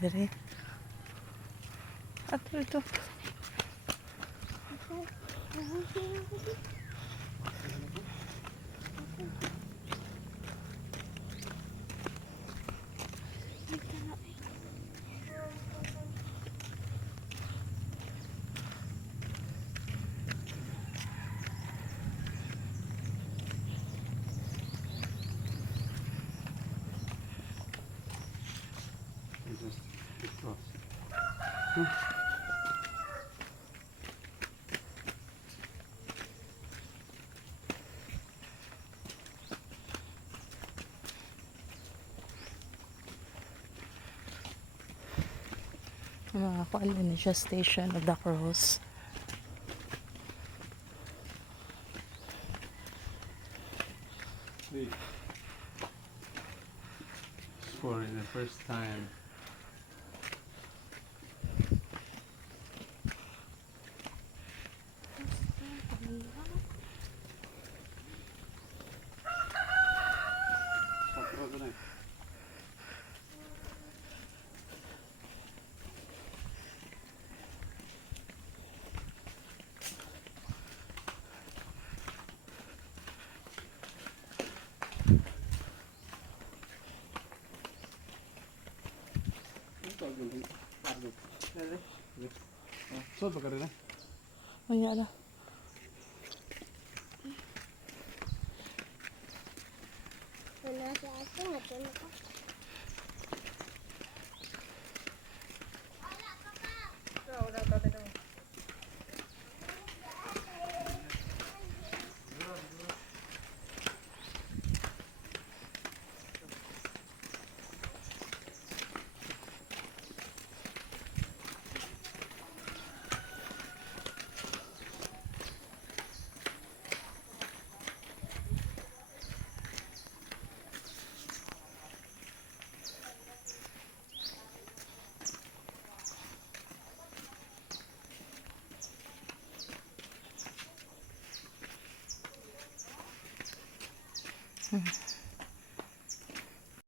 Diri. Ato ito. Just across. Mga kuan din siya station of the cross. Wait. For the first time. So, pagka rin Ay, ala. Wala sa ato, matulog ako.